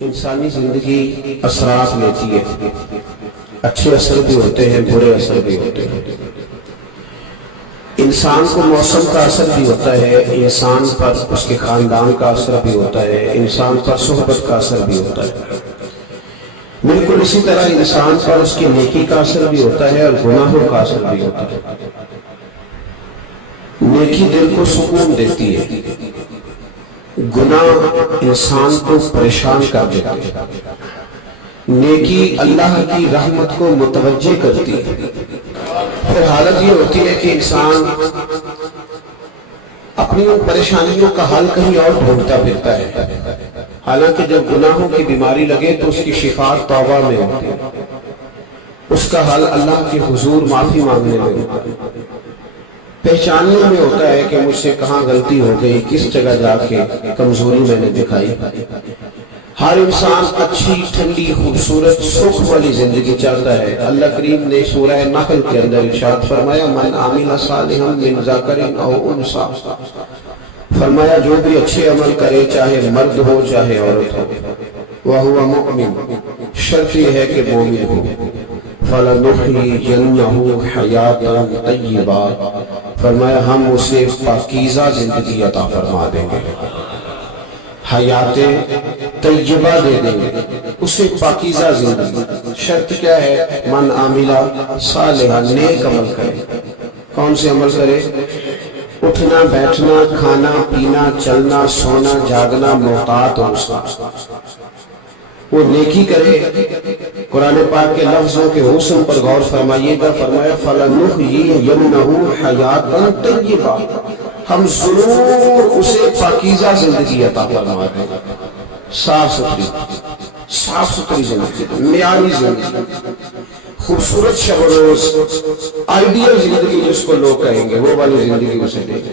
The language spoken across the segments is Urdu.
انسانی زندگی اثرات لیتی ہے، اچھے اثر بھی ہوتے ہیں، برے اثر بھی ہوتے ہیں۔ انسان کو موسم کا اثر بھی ہوتا ہے، انسان پر اس کے خاندان کا اثر بھی ہوتا ہے، انسان پر صحبت کا اثر بھی ہوتا ہے۔ بالکل اسی طرح انسان پر اس کی نیکی کا اثر بھی ہوتا ہے اور گناہوں کا اثر بھی ہوتا ہے۔ نیکی دل کو سکون دیتی ہے، گناہ انسان کو پریشان کر دیتے ہیں۔ نیکی اللہ کی رحمت کو متوجہ کرتی ہے۔ پھر حالت یہ ہوتی ہے کہ انسان اپنی ان پریشانیوں کا حل کہیں اور ڈھونڈتا پھرتا ہے، حالانکہ جب گناہوں کی بیماری لگے تو اس کی شفا توبہ میں ہوتی ہے، اس کا حل اللہ کے حضور معافی مانگنے میں ہوتا ہے، پہچاننے میں ہوتا ہے کہ مجھ سے کہاں غلطی ہو گئی، کس جگہ جا کے کمزوری میں نے دکھائی۔ ہر انسان اچھی ٹھنڈی خوبصورت سکھ والی زندگی چاہتا ہے۔ اللہ کریم نے سورہ نحل کے اندر ارشاد فرمایا من عامل صالحا من ذکر او انثی، فرمایا جو بھی اچھے عمل کرے چاہے مرد ہو چاہے عورت ہو، وہو مؤمن، شرط یہ ہے کہ مومن ہو، فَلَنُحْيِيَنَّهُ حَيَاةً طَيِّبَةً، فرمایا ہم اسے پاکیزہ زندگی عطا فرما دیں گے، حیات طیبہ دے دیں گے، اسے پاکیزہ زندگی۔ شرط کیا ہے؟ من عاملہ صالحا، نیک عمل کرے۔ کون سے عمل کرے؟ اٹھنا بیٹھنا کھانا پینا چلنا سونا جاگنا محتاط ہو، وہ نیکی کرے۔ قرآن پاک کے لفظوں کے حسن پر غور فرمائیے گا، فرمایا فَلَنُحْيِيَنَّهُ حَيَاةً طَيِّبَةً، ہم ضرور اسے پاکیزہ زندگی عطا فرما دیں گے، صاف ستھری زندگی، معیاری زندگی، خوبصورت شب و روز، آئیڈیل زندگی جس کو لوگ کہیں گے، وہ والی زندگی اسے دیں گے۔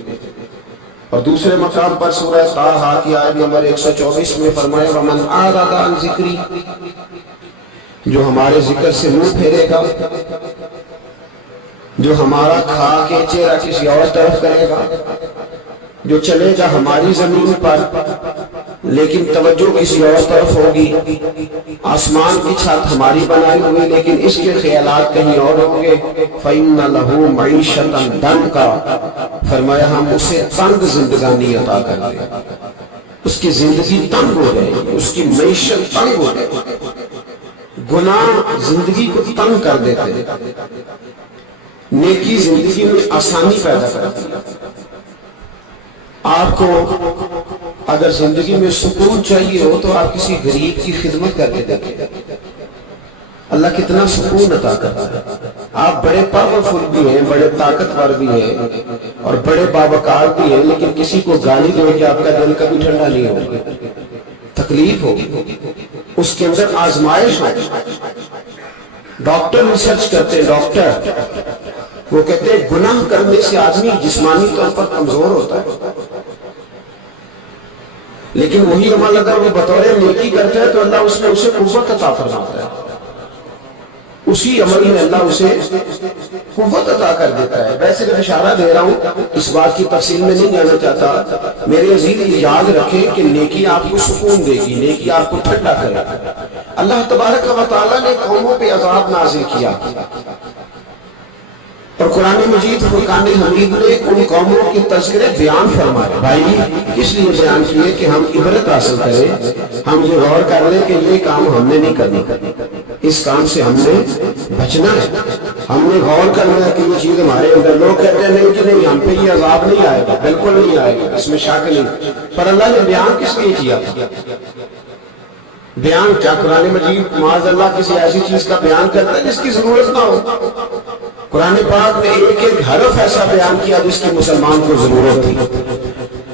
اور دوسرے مقام پر سورہ طٰہٰ کی آیت نمبر 124 میں فرمایا وَمَنْ أَعْرَضَ عَنْ ذِكْرِی، جو ہمارے ذکر سے منہ پھیرے گا، جو ہمارا کھا کے چہرہ کسی اور طرف کرے گا، جو چلے گا ہماری زمین پر لیکن توجہ کسی اور طرف ہوگی، آسمان کی چھت ہماری بنائی ہوئی لیکن اس کے خیالات کہیں اور ہوں گے، فَإِنَّ لَهُ مَعِيشَةً ضَنْكًا، فرمایا ہم اسے تنگ زندگانی عطا کر دیں، اس کی زندگی تنگ ہو جائے گی، اس کی معیشت تنگ ہو جائے گی۔ گناہ زندگی کو تنگ کر دیتے ہیں، نیکی زندگی میں آسانی پیدا کرتی ہے۔ آپ کو اگر زندگی میں سکون چاہیے ہو تو آپ کسی غریب کی خدمت کر کے دیکھیں، اللہ کتنا سکون عطا کرتا ہے۔ آپ بڑے پاورفل بھی ہیں، بڑے طاقتور بھی ہیں اور بڑے باوقار بھی ہیں، لیکن کسی کو گالی دے کہ آپ کا دل کبھی ٹھنڈا نہیں ہوگا، تکلیف ہوگی، اس کے اندر آزمائش ہوگی۔ ڈاکٹر ریسرچ کرتے ہیں، ڈاکٹر وہ کہتے ہیں گناہ کرنے سے آدمی جسمانی طور پر کمزور ہوتا ہے، لیکن وہی عمل اگر وہ بطور نیکی کرتا ہے تو اللہ اس میں اسے قوت عطا فرماتا ہے، اسی عمل میں اللہ اسے قوت عطا کر دیتا ہے۔ ویسے میں اشارہ دے رہا ہوں، اس بات کی تفصیل میں نہیں جانا چاہتا، میرے عزیز یاد رکھیں کہ نیکی آپ کو سکون دے گی، نیکی آپ کو ٹھنڈا کرے گا۔ اللہ تبارک و تعالیٰ نے قوموں پہ عذاب نازل کیا اور قرآن مجید فرقان حمید نے ان قوموں کے تذکرے بیان فرمائے۔ بھائی کس لیے بیان کیے؟ کہ ہم عبرت حاصل کریں، ہم یہ غور کر لیں کہ یہ کام ہم نے نہیں کرنا، اس کام سے ہم نے بچنا ہے، ہم نے غور کرنا ہے کہ یہ چیز ہمارے اندر۔ لوگ کہتے ہیں نہیں کہ نہیں ہم پہ یہ عذاب نہیں آئے گا، بالکل نہیں آئے گا، اس میں شک نہیں، پر اللہ نے بیان کس لیے کیا تھا؟ بیان کیا قرآن مجید معاذ اللہ کسی ایسی چیز کا بیان کرتا ہے جس کی ضرورت نہ ہو؟ قرآن پاک نے ایک ایک حرف ایسا بیان کیا جس کی مسلمان کو ضرورت تھی۔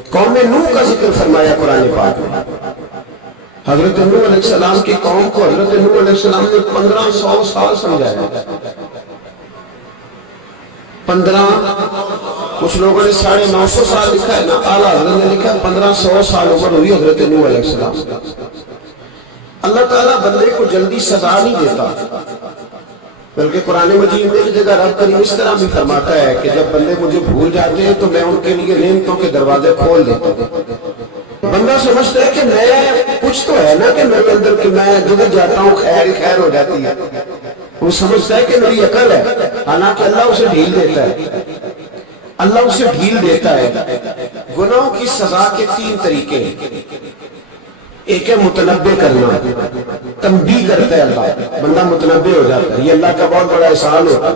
قوم نوح کا ذکر فرمایا قرآن پاک نے، حضرت نوح علیہ السلام کی قوم کو حضرت نوح علیہ السلام نے 1500 سال سمجھایا، 15 کچھ لوگوں نے 950 سال لکھا ہے نا، اعلیٰ حضرت نے لکھا 1500 سال عمر ہوئی حضرت نوح علیہ السلام۔ اللہ تعالیٰ بندے کو جلدی سزا نہیں دیتا، بلکہ قرآن مجید میں ایک جگہ رب کریم اس طرح بھی فرماتا ہے کہ جب بندے مجھے بھول جاتے ہیں تو میں ان کے لیے نعمتوں کے دروازے کھول دیتا ہوں۔ بندہ سمجھتا ہے کہ میں کچھ تو ہے نا کہ میرے اندر کہ میں جدھر جاتا ہوں خیر ہی خیر ہو جاتی ہے، وہ سمجھتا ہے کہ میری عقل ہے، حالانکہ اللہ اسے ڈھیل دیتا ہے، اللہ اسے ڈھیل دیتا ہے۔ گناہوں کی سزا کے 3 طریقے ہیں۔ ایک ہے متنبع کرنا، تنبیہ کرتا ہے اللہ، بندہ متنبع ہو جاتا ہے، یہ اللہ کا بہت بڑا احسان ہوتا ہے۔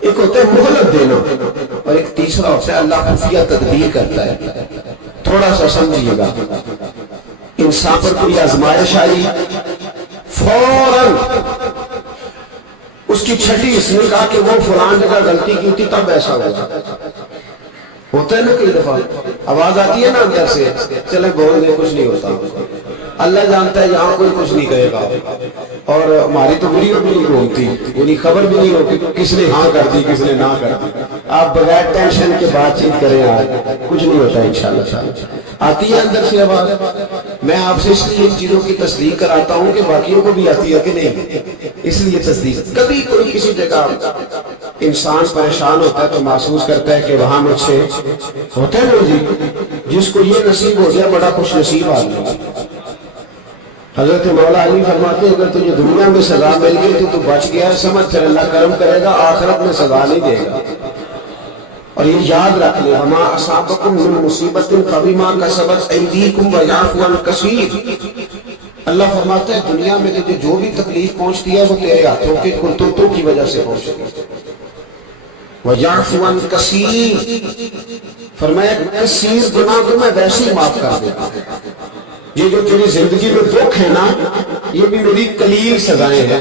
ایک ہوتا ہے مہلت دینا، اور ایک تیسرا ہوتا ہے اللہ خفیہ تدبیر کرتا ہے۔ تھوڑا سا سمجھیے گا، انسان پر کوئی آزمائش آئی، فوراً اس کی چھٹی اس نے کہا کہ وہ فلان جگہ غلطی کی تھی تب ایسا ہوا۔ ہوتا ہے نا کئی دفعہ آواز آتی ہے نا اندر سے، چلے بول دے کچھ نہیں ہوتا، اللہ جانتا ہے یہاں کوئی کچھ نہیں کہے گا، اور ہماری تو بری بھی نہیں ہوتی، یعنی خبر بھی نہیں ہوتی کس نے ہاں کر دی کس نے نہ کر دی۔ آپ بغیر ٹینشن کے بات چیت کریں، آج کچھ نہیں ہوتا انشاءاللہ۔ آتی ہے اندر سے آواز، میں آپ سے اس لیے ان چیزوں کی تصدیق کراتا ہوں کہ باقیوں کو بھی آتی ہے کہ نہیں، اس لیے تصدیق۔ کبھی کوئی کسی جگہ انسان پریشان ہوتا ہے تو محسوس کرتا ہے کہ وہاں مجھ سے ہوتا ہے نا جی، جس کو یہ نصیب ہو گیا بڑا خوش نصیب آدمی۔ حضرت مولا علی فرماتے ہیں اگر تجھے دنیا میں سزا مل گئی تو بچ گیا، سمجھ پھر اللہ کرم کرے گا، آخرت میں سزا نہیں دے گا۔ اور یہ یاد رکھ لیں، وما اصابکم من مصیبت فبما کسبت ایدیکم ویعفو عن کثیر۔ اللہ فرماتا ہے دنیا میں تجھے جو بھی تکلیف پہنچتی ہے وہ تیرے ہاتھوں کے کرتوتوں کی وجہ سے پہنچتی ہے۔ ویعفو عن کثیر، فرمایا کثیر گناہ کو میں ویسے ہی معاف کر دیتا ہوں۔ یہ جو تیری زندگی میں دکھ ہے نا، یہ بھی میری قلیل سزائیں ہیں،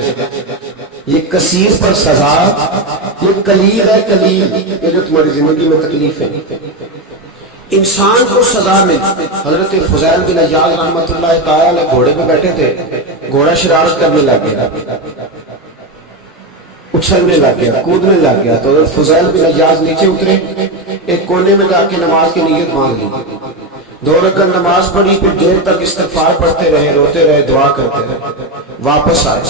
یہ کثیر پر سزا، یہ قلیل ہے، قلیل یہ جو تمہاری زندگی میں تکلیف ہے۔ انسان کو سزا میں حضرت فضیل بن عیاض رحمۃ اللہ تعالی گھوڑے پہ بیٹھے تھے، گھوڑا شرارت کرنے لگ گیا، اچھلنے لگ گیا، کودنے لگ گیا، تو حضرت فضیل بن عیاض نیچے اترے، ایک کونے میں جا کے نماز کی نیت مانگ لی، 2 رکعت نماز پڑھی، پھر دیر تک استغفار پڑھتے رہے، روتے رہے، دعا کرتے رہے، واپس آئے۔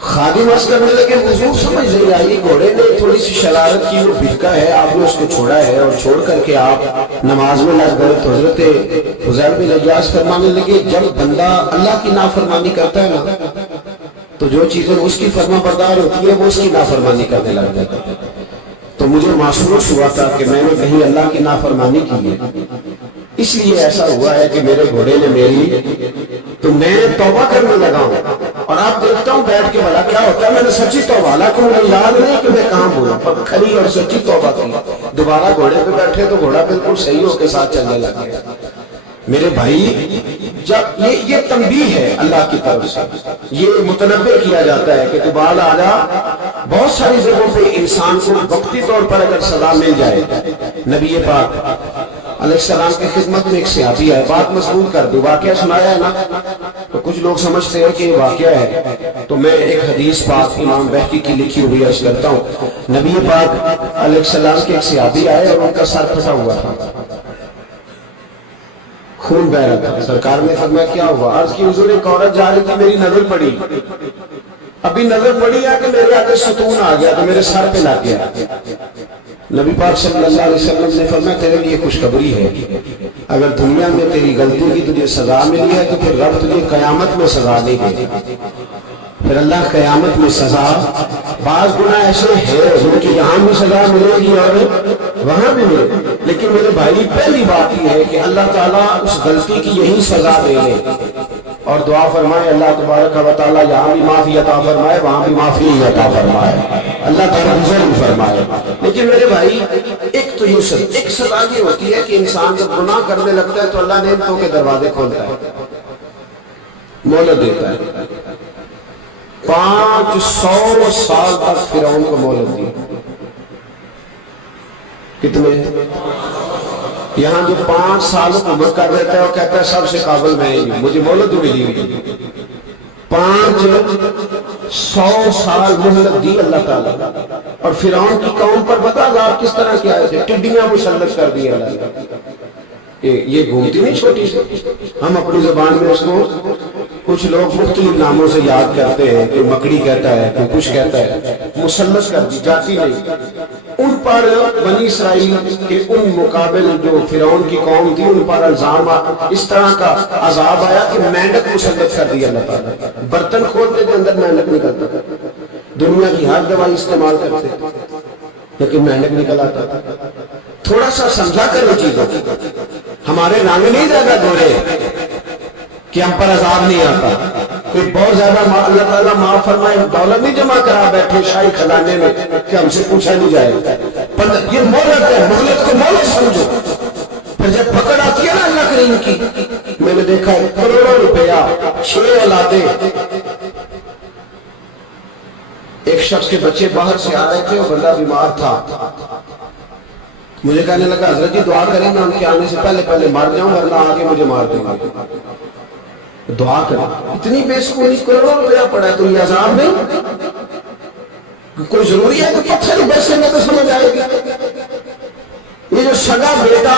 خادم عرض کرنے لگے حضور سمجھ نہیں آئی، گھوڑے نے تھوڑی سی شرارت کی، وہ بھٹکا ہے، آپ نے اس کو چھوڑا ہے اور چھوڑ کر کے آپ نماز میں لگ گئے۔ تو حضرت فضیل بن عیاض فرمانے لگے جب بندہ اللہ کی نافرمانی کرتا ہے نا تو جو چیزیں اس کی فرما بردار ہوتی ہے وہ اس کی نافرمانی کرنے لگ جاتا ہے۔ تو مجھے محسوس ہوا تھا کہ میں نے کہیں اللہ کی نافرمانی کی ہے، اس لیے ایسا ہوا ہے کہ میرے گھوڑے نے میری، تو میں توبہ کرنے لگا ہوں، اور آپ دیکھتا ہوں بیٹھ کے بھلا کیا ہوتا ہے، میں نے سچی توبہ، حالانکہ مجھے یاد نہیں کہ میں کہاں بولا، پر کھری اور سچی توبہ کی، دوبارہ گھوڑے پہ بیٹھے تو گھوڑا بالکل صحیح ہو کے ساتھ چلنے لگ گیا۔ میرے بھائی جب یہ تنبیہ ہے اللہ کی طرف سے، یہ متنبع کیا جاتا ہے کہ تو بال آ جا۔ بہت ساری جگہوں پہ انسان کو وقتی طور پر اگر سزا مل جائے، نبی پاک علیہ السلام کی خدمت میں ایک صحابی ہے، بات مضبوط کر دوں، واقعہ سنایا ہے نا، تو کچھ لوگ سمجھتے ہیں کہ یہ واقعہ ہے، تو میں ایک حدیث پاک امام بہقی کی لکھی ہوئی عرض کرتا ہوں۔ نبی پاک علیہ السلام کے ایک صحابی آئے اور ان کا سر پھٹا ہوا تھا، خون بہ رہا تھا، سرکار نے فرمایا کیا ہوا؟ عرض کی حضور ایک عورت جا رہی تھی، میری نظر پڑی، ابھی نظر پڑی ہے کہ میرے آگے ستون آ گیا تو میرے سر پہ لگ گیا۔ نبی پاک صلی اللہ علیہ وسلم نے فرمایا تیرے لیے خوشخبری ہے، اگر دنیا میں تیری غلطی کی تجھے سزا ملی ہے تو پھر رب تجھے قیامت میں سزا نہیں دے گا، پھر اللہ قیامت میں سزا، بعض گناہ ایسے ہیں جن کی یہاں بھی سزا ملے گی اور وہاں بھی ملے، لیکن میرے بھائی پہلی بات یہ ہے کہ اللہ تعالیٰ اس غلطی کی یہی سزا دے لے، اور دعا فرمائے اللہ تبارک و تعالیٰ یہاں بھی معافی عطا فرمائے، وہاں بھی معافی عطا فرمائے، اللہ تعالیٰ ظلم فرمائے۔ لیکن میرے بھائی ایک تو یہ ایک سزا یہ ہوتی ہے کہ انسان جب گناہ کرنے لگتا ہے تو اللہ نعمتوں کے دروازے کھولتا ہے، مہلت دیتا ہے۔ 500 سال تک فرعون کو مہلت دی، کتنے؟ یہاں جو 5 سال حکومت کر دیتا ہے وہ کہتا ہے سب سے قابل میں ہی ہوں، مجھے مہلت ملی ہوئی۔ 500 سال مہلت دی اللہ تعالیٰ، اور فرعون کی قوم پر بتا عذاب کس طرح کیا ہے، ٹڈیاں مسلط کر دی اللہ نے۔ یہ گھومتی نہیں چھوٹی سی، ہم اپنی زبان میں اس کو کچھ لوگ مختلف ناموں سے یاد کرتے ہیں، کوئی مکڑی کہتا ہے، کوئی کچھ کہتا ہے، مسلط کر دی، جاتی نہیں۔ ان پر بنی اسرائیل کے ان مقابل جو فرعون کی قوم تھی ان پر الزام اس طرح کا عذاب آیا کہ مینڈک مسلط کر دیا اللہ تعالیٰ. برتن کھولتے تھے اندر مینڈک نکلتا تھا. دنیا کی ہر دوائی استعمال کرتے تھے لیکن مینڈک نکل آتا تھا. تھوڑا سا سمجھا کرو چیزوں. ہمارے رنگ نہیں زیادہ گورے کہ ہم پر عذاب نہیں آتا. کوئی بہت زیادہ اللہ تعالیٰ معاف فرمائے دولت نہیں جمع کرا بیٹھے شاہی خزانے میں کہ ہم سے پوچھا نہیں جائے. یہ مہلت ہے, مہلت کو مہلت سمجھو. پھر جب پکڑ آتی ہے نا اللہ کریم کی, میں نے دیکھا ہے کروڑوں روپیہ 6 اولادیں. ایک شخص کے بچے باہر سے آ رہے تھے, وہ بندہ بیمار تھا. مجھے کہنے لگا حضرت جی دعا کریں میں ان کے آنے سے پہلے مر جاؤں ورنہ آگے مجھے مار دیں گے. دعا کریں. اتنی بے سکونی, کروڑوں روپیہ پڑا ہے تو یہ عذاب نہیں؟ کوئی ضروری ہے کہ اچھا نہیں بیسے میں تو سمجھ آئے گی. یہ جو سگا بیٹا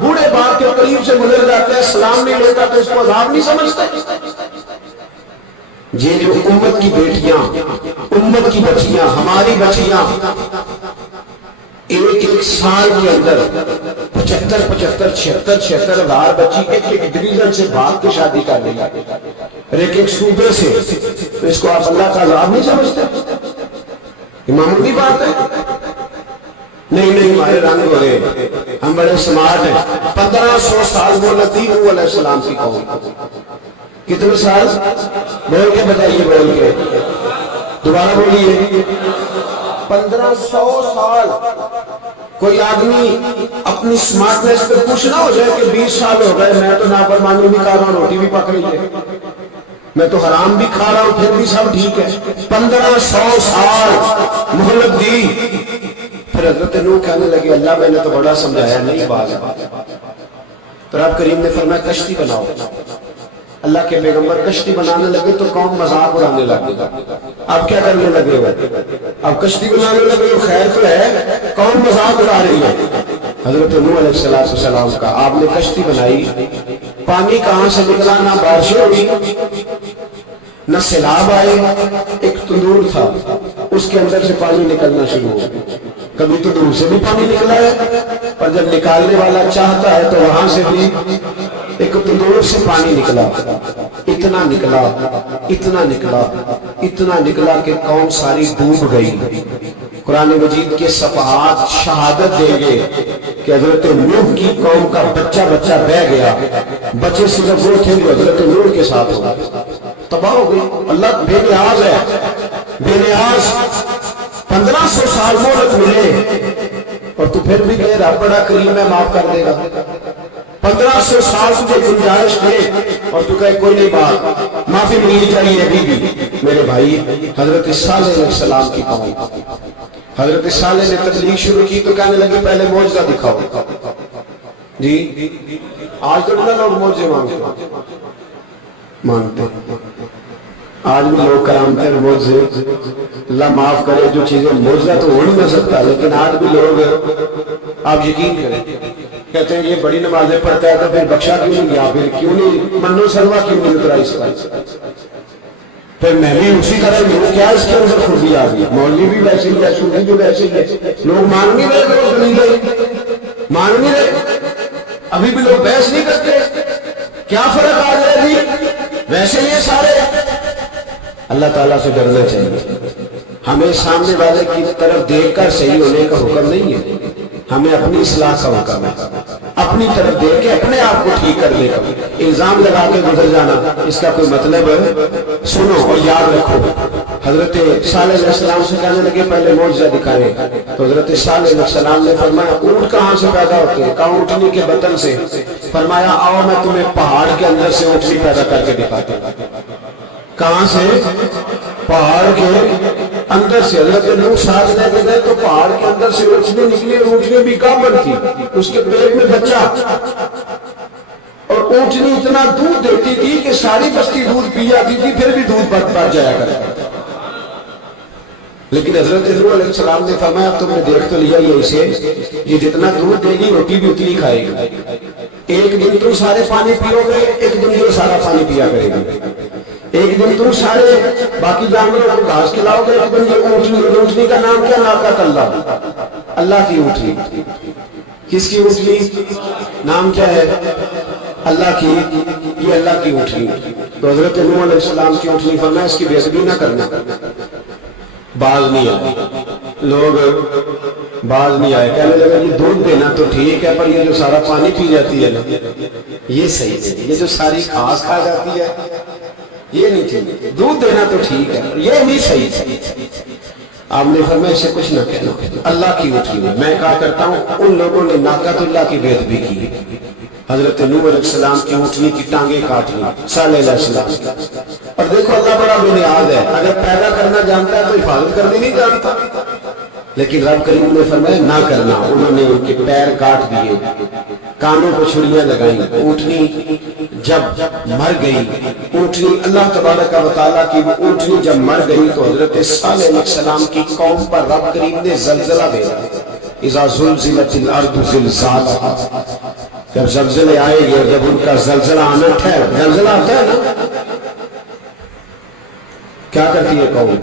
بوڑھے باپ کے قریب سے گزر جاتا ہے سلام نہیں لیتا تو اس کو عذاب نہیں سمجھتے؟ یہ جو امت کی بیٹیاں, امت کی بچیاں, ہماری بچیاں ایک سال کے اندر 75,000 ہزار بچی ایک ڈویژن سے بھاگ کے شادی کر لی اور ایک صوبے سے, تو اس کو آپ اللہ کا عذاب نہیں سمجھتے؟ معمولی بات ہے. نہیں ہمارے رنگ ہو رہے, ہم بڑے سمارٹ ہیں. 1500 سال بولتی نوح علیہ السلام کی قوم. کتنے سال بول کے بتائیے, بول کے دوبارہ بولیے. 1500 سال. کوئی آدمی اپنی سمارٹنس پہ خوش نہ ہو جائے کہ 20 سال ہو گئے میں تو نافرمانی بھی کر رہا ہوں, روٹی بھی پک رہی ہے, میں تو حرام بھی کھا رہا ہوں, پھر بھی سب ٹھیک ہے. 1500 سال مہلت دی. پھر حضرت نوح کہنے لگے اللہ میں نے تو بڑا سمجھایا نہیں بات ہے. تو رب کریم نے فرمایا کشتی بناؤ. اللہ کے پیغمبر کشتی بنانے لگے تو قوم مذاق اڑانے لگے. آپ کیا کرنے لگے ہو؟ اب کشتی بنانے لگے ہو, خیر تو ہے, قوم مذاق اڑا رہی ہے. حضرت نوح علیہ السلام کا آپ نے کشتی بنائی, پانی کہاں سے نکلا, نہ بارشیں ہوئی نہ سیلاب آئے. ایک تندور تھا اس کے اندر سے پانی نکلنا شروع ہو. کبھی تندور سے بھی پانی نکلا ہے, اور جب نکالنے والا چاہتا ہے تو وہاں سے بھی ایک تندور سے پانی نکلا. اتنا نکلا, اتنا نکلا, اتنا نکلا کہ قوم ساری ڈوب گئی. قرآن مجید کے صفحات شہادت دیں گے کہ حضرت نوح کی قوم کا بچہ بہ گیا. بچے صرف وہ تھے جو حضرت نوح کے ساتھ ہو, تباہ ہو گئی. اللہ بے نیاز ہے, بے نیاز. 1500 سال مہلت ملے اور تو پھر بھی کہے رب بڑا کریم ہے معاف کر دے گا. 1500 سال تجھے گنجائش دے اور تو کہے کوئی نہیں بات معافی ملنی چاہیے ابھی بھی. میرے بھائی حضرت صالح علیہ السلام کی قوم, حضرت صالح نے تبلیغ شروع کی تو کہنے لگے پہلے معجزہ دکھاؤ. جی آج تو نہ لوگ معجزے مانتے, آج بھی لوگ کرامتے ہیں معجزے. اللہ معاف کرے, جو چیزیں معجزہ تو ہو نہیں سکتا لیکن آج بھی لوگ, آپ یقین کریں, کہتے ہیں یہ بڑی نمازیں پڑھتا ہے تو پھر بخشا کیوں نہیں, یا پھر کیوں نہیں منو سلوا کیوں نہیں اترا اس کا. پھر میں بھی اسی طرح ہوں, کیا اس کے اندر خوبی آ گئی. مولوی بھی ویسے ہی ہے, سنی جو ویسے ہی ہے. لوگ مان نہیں رہے, لوگ نہیں رہے, مان نہیں رہے. ابھی بھی لوگ بحث نہیں کرتے. کیا فرق آ جائے جی, ویسے ہی سارے. اللہ تعالیٰ سے ڈرنا چاہیے. ہمیں سامنے والے کی طرف دیکھ کر صحیح ہونے کا حکم نہیں ہے, ہمیں اپنی اصلاح کا حکم ہے. اپنی طرف دیکھ کے اپنے آپ کو ٹھیک کرنے کا. الزام لگا کے گزر جانا اس کا کوئی مطلب ہے؟ سنو اور یاد رکھو. حضرت صالح علیہ السلام سے کہنے لگے پہلے معجزہ دکھائیں, تو حضرت صالح علیہ السلام نے فرمایا اونٹ کہاں سے پیدا ہوتے ہیں؟ کہا اونٹنی کے بطن سے. فرمایا آؤ میں تمہیں پہاڑ کے اندر سے اونٹنی پیدا کر کے دکھاتا ہوں. کہاں سے؟ پہاڑ کے اندر سے. حضرت نوح ساتھ لے کے گئے تو پہاڑ کے اندر سے اونٹنی نکلی, اونٹنی بھی کامل تھی, اس کے پیٹ میں بچہ, اور اونٹنی اتنا دودھ دیتی تھی کہ ساری بستی دودھ پی جاتی تھی, پھر بھی دودھ بڑھ جایا کرتا. لیکن حضرت نوح علیہ السلام نے فرمایا تم نے دیکھ تو لیا یہ اسے, یہ جتنا دودھ دے گی روٹی بھی اتنی کھائے گی. ایک دن تم سارے پانی پیو گے, ایک دن یہ سارا پانی پیا کرے گی. ایک دن تم سارے باقی جانوروں کو گھاس کھلاؤ گے, ایک دن یہ اونٹنی کا نام کیا, ناقۃ اللہ. اللہ کی اونٹنی. کس کی اونٹنی؟ نام کیا ہے؟ اللہ کی. یہ اللہ کی اونٹنی. تو حضرت نوح علیہ السلام کی اونٹنی فرمایا اس کی بے ادبی نہ کرنا. باز نہیں آئے لوگ، باز نہیں آئے. کہنے لگا یہ دودھ دینا تو ٹھیک ہے، پر یہ جو سارا پانی پی جاتی ہے نا یہ صحیح ہے. یہ جو ساری گھاس کھا جاتی ہے یہ نہیں ٹھیک. دودھ دینا تو ٹھیک ہے، یہ نہیں صحیح. آپ نے فرمایا اسے کچھ نہ کہنا، اللہ کی اونٹنی. میں کہا کرتا ہوں ان لوگوں نے ناقۃ اللہ کی بے ادبی کی. حضرت نوح علیہ السلام کی اونٹنی کی ٹانگیں کاٹ لی، صالح علیہ السلام. اور دیکھو اللہ بڑا بے نیاز ہے، اگر پیدا کرنا جانتا ہے تو حفاظت کرنی نہیں جانتا. لیکن رب کریم نے فرمایا نہ کرنا. انہوں نے ان کے پیر کاٹ دیے، کانوں کو چھریاں لگائیں. اونٹنی جب مر گئی، اونٹنی اللہ تبارک و تعالیٰ کی وہ اونٹنی جب مر گئی تو حضرت صالح علیہ السلام کی قوم پر رب کریم نے زلزلہ بھیجا. اذا زلزلت الارض زلزالها، جب زلزلے آئے گے، جب ان کا زلزلہ آنا ٹھہر، زلزلہ آتا ہے نا، کیا کرتی ہے قوم؟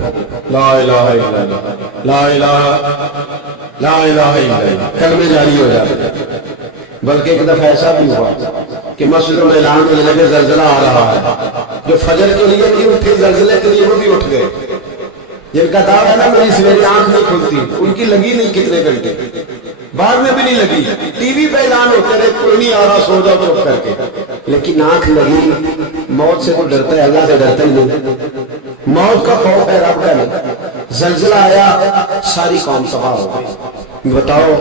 لا الہ الا اللہ، لا الہ الا اللہ، کلمے جاری ہو جاتے. بلکہ ایک دفعہ ایسا بھی ہوا کہ مسجدوں میں اعلان ہونے لگے زلزلہ آ رہا ہے. جو فجر کے لیے نہیں اٹھے زلزلے کے لیے وہ بھی اٹھ گئے. جن کا دعویٰ ہے نا میری سویرے آنکھ نہیں کھلتی، ان کی لگی نہیں کتنے گھنٹے، بعد میں بھی نہیں لگی. ٹی وی پہ اعلان ہوتے رہے کوئی نہیں آ رہا، سو جاؤ چپ کر کے. لیکن آنکھ لگی. موت سے تو ڈرتا ہے، اللہ سے ڈرتا ہی نہیں. موت کا خوف ہے، رب کا نہیں. زلزلہ آیا، ساری قوم تباہ ہو گئی. بتاؤ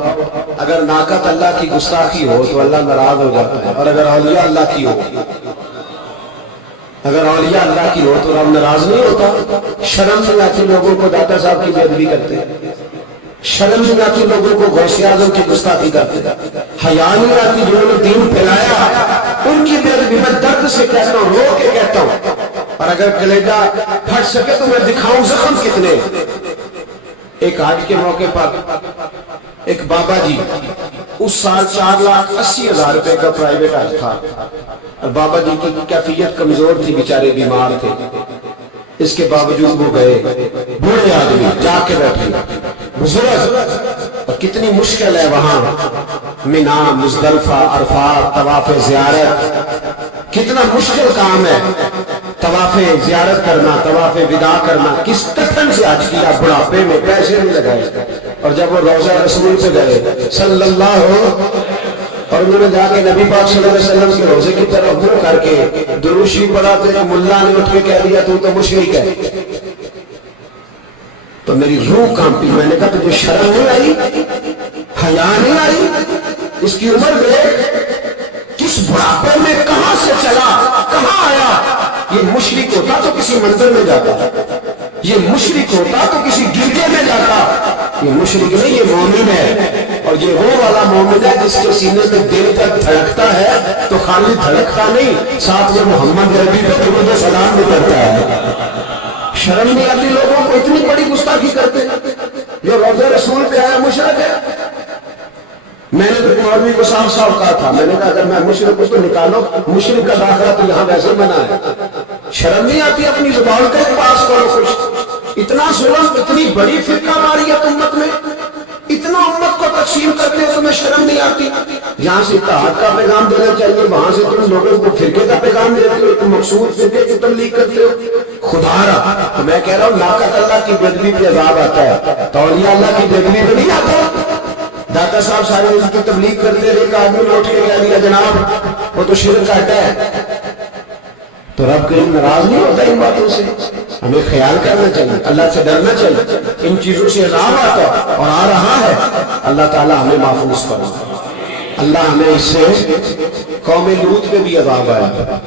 اگر ناقت اللہ کی گستاخی ہو تو اللہ ناراض ہو جاتا ہے، اور اگر اولیاء اللہ کی ہو، اگر اولیاء اللہ کی ہو تو رب ناراض نہیں ہوتا. شرم نہیں آتی لوگوں کو داتا صاحب کی بے ادبی کرتے ہیں، شرم نہیں آتی لوگوں کو غوث اعظم کی گستاخی کرتے ہیں، حیا نہیں آتی جنہوں نے دین پھیلایا ان کی بے ادبی. میں درد سے کہتا ہوں، رو کے کہتا ہوں، اور اگر کلیجہ پھٹ سکے تو میں دکھاؤں زخم کتنے. ایک حج کے موقع پر ایک بابا جی، اس سال 4,80,000 روپے کا پرائیویٹ حج تھا، اور بابا جی کی کیفیت کمزور تھی، بیچارے بیمار تھے. اس کے باوجود وہ گئے. بوڑھے آدمی جا کے بیٹھے، بزرگ. اور کتنی مشکل ہے وہاں مینا، مزدلفہ، عرفات، طواف زیارت، کتنا مشکل کام ہے طواف زیارت کرنا، طواف وداع کرنا. کس کٹھن سے حج کیا، بڑھاپے میں، پیسے نہیں لگائے. اور جب وہ روضہ رسول پہ گئے صلی اللہ اور انہوں نے جا کے نبی پاک صلی اللہ علیہ وسلم کے روزے کی طرف منہ کر کے درود شریف پڑھا تو ایک ملا نے اٹھ کے کہہ دیا تو مشرک ہے. تو میری روح کانپی. میں نے کہا تجھے شرم نہیں آئی، حیا نہیں آئی؟ اس کی عمر دیکھ، کس بڑھاپے میں کہاں سے چلا، کہاں آیا. یہ مشرک ہوتا تو کسی منظر میں جاتا، یہ مشرک ہوتا تو کسی گرجے میں جاتا. یہ مشرک نہیں، یہ مومن ہے. اور یہ وہ والا مومن ہے جس کے سینے میں دل تک دھڑکتا ہے تو خالی دھڑکتا نہیں، ساتھ میں محمد عربی پہ درود و سلام بھی کرتا ہے. شرم نہیں آتی لوگوں کو؟ اتنی بڑی گستاخی کرتے. جو روضہ رسول پہ آیا مشرک ہے. میں نے تو مولوی کو صاف صاف کہا تھا، میں نے کہا اگر میں مشرک ہوں تو نکالو، مشرک کا داخلہ تو یہاں ویسے منع ہے. شرم نہیں آتی؟ اپنی زبان کا پاس کرو کچھ. اتنا ظلم، اتنی بڑی فرقہ واریت امت میں، اتنا امت کو تقسیم کرتے ہو تمہیں شرم نہیں آتی؟ جہاں سے اتحاد کا پیغام دینا چاہیے وہاں سے تم لوگوں کو فرقے کا پیغام دیتے ہو، تم مقصود فرقے کی تبلیغ کرتے ہو. خدا را تو میں کہہ رہا ہوں ناقت اللہ کی بے ادبی پہ عذاب آتا ہے، تو اولیاء اللہ کی بے ادبی پہ نہیں آتا. داتا صاحب سارے اس کی تبلیغ کرتے رہے، ایک آدمی نے اٹھ کے کہہ دیا جناب وہ تو شرک کہتا ہے. تو رب کریم ناراض نہیں ہوتا ان باتوں سے. ہمیں خیال کرنا چاہیے، اللہ سے ڈرنا چاہیے. ان چیزوں سے عذاب آتا اور آ رہا ہے، اللہ تعالیٰ ہمیں محفوظ کرے. اللہ ہمیں اس سے قوم لوط پہ بھی عذاب آیا.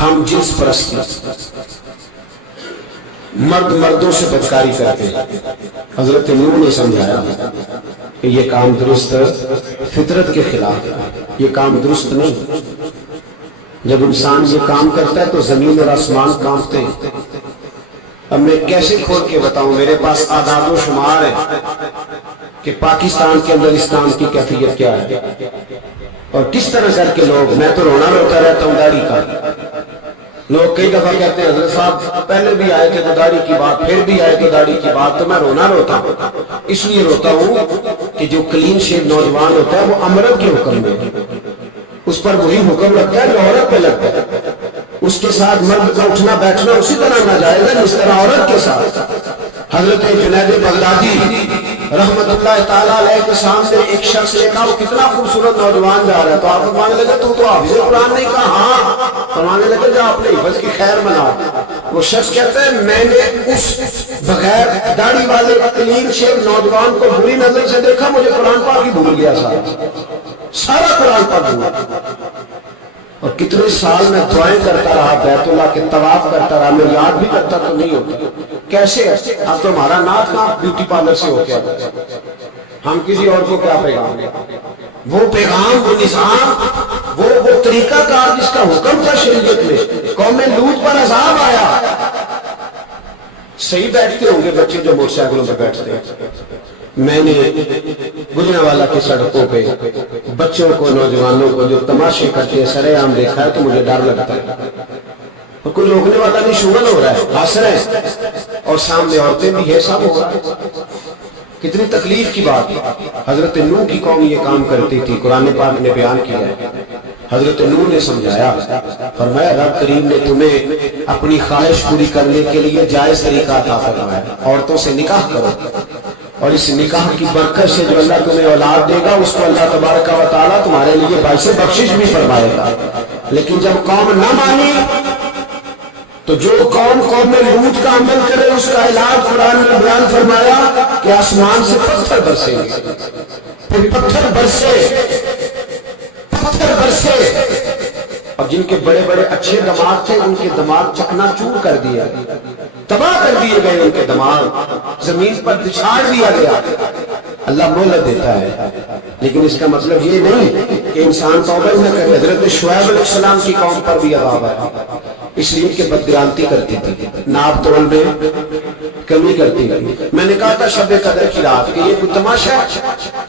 ہم جنس پرستی، مرد مردوں سے بدکاری کرتے ہیں. حضرت نوح نے سمجھایا کہ یہ کام درست فطرت کے خلاف ہے، یہ کام درست نہیں. جب انسان یہ کام کرتا ہے تو زمین اور آسمان کانپتے ہیں. اب میں کیسے کھول کے بتاؤں، میرے پاس اعداد و شمار ہے کہ پاکستان کے اندر اسلام کی کیفیت کیا ہے اور کس طرح کر کے لوگ، میں تو رونا روتا رہتا ہوں داڑھی کا. لوگ کئی دفعہ کہتے ہیں حضرت صاحب پہلے بھی آئے تھے تو داڑھی کی بات، پھر بھی آئے تو داڑھی کی بات، تو میں رونا روتا ہوں، اس لیے روتا ہوں کہ جو کلین شیو نوجوان ہوتا ہے وہ امرت کے حکم میں اس پر وہی حکم لگتا ہے جو عورت پہ لگتا ہے، اس کے ساتھ مرد کا اٹھنا بیٹھنا اسی طرح ناجائز ہے جس طرح عورت کے ساتھ۔ حضرت جنید بغدادی رحمت اللہ تعالیٰ علیہ کے سامنے ایک شخص دیکھا، وہ کتنا خوبصورت نوجوان جا رہا ہے، تو آپ فرمانے لگے تو حافظ قرآن نہیں کہا؟ ہاں۔ فرمانے لگے جا اپنے حفظ کی خیر منا۔ وہ شخص کہتا ہے میں نے اس بغیر داڑھی والے کلین شیو نوجوان کو بری نظر سے دیکھا، مجھے قرآن پاک ہی بھول گیا، سارا قرآن پاک بھول گیا۔ اور کتنے سال میں دعائیں کرتا رہا، بیت اللہ کے طواف کرتا رہا، میں یاد بھی کرتا تو نہیں ہوتا۔ کیسے؟ اب تو ہمارا نعت کہاں بیوٹی پارلر سے ہو گیا، ہم کسی اور کو کیا پیغام دیں؟ وہ پیغام، وہ نظام، وہ طریقہ کار جس کا حکم تھا شریعت میں، قوم لوط پر عذاب آیا۔ صحیح بیٹھتے ہوں گے بچے جو موٹر سائیکلوں پہ بیٹھتے ہیں، میں نے گجرانوالہ کی سڑکوں پہ بچوں کو، نوجوانوں کو جو تماشے کرتے ہیں سرے عام دیکھا ہے تو مجھے ڈر لگتا ہے، اور کوئی روکنے والا نہیں، شغل ہو رہا ہے، ہنس رہے ہیں، اور سامنے عورتیں بھی ہے، سب ہو رہا ہے۔ کتنی تکلیف کی بات۔ حضرت نوح کی قوم یہ کام کرتی تھی، قرآن پاک نے بیان کیا ہے۔ حضرت نوح نے سمجھایا، فرمایا رب کریم نے تمہیں اپنی خواہش پوری کرنے کے لیے جائز طریقہ عطا فرمایا، عورتوں سے نکاح کرو، اور اس نکاح کی برکت سے جو اللہ تمہیں اولاد دے گا اس کو اللہ تبارک و تعالیٰ تمہارے لیے باعث بخشش بھی فرمائے گا۔ لیکن جب قوم نہ مانی تو جو قوم لوط کا عمل کرے اس کا علاج قرآن نے بیان فرمایا کہ آسمان سے پتھر برسیں گے، پھر پتھر برسے، اور جن کے بڑے بڑے اچھے دماغ تھے ان کے دماغ چکنا چور کر دیا، تباہ کر دیے گئے، ان کے دماغ زمین پر بچھاڑ دیا گیا۔ اللہ مہلت دیتا ہے، لیکن اس کا مطلب یہ نہیں کہ انسان توبہ نہ کرے۔ حضرت شعیب علیہ السلام کی قوم پر بھی عذاب آیا، اس لیے کہ بدگرانتی کرتی تھی، ناپ تول میں کمی کرتی تھی۔ میں نے کہا تھا شب قدر کی رات کہ یہ کوئی تماشا ہے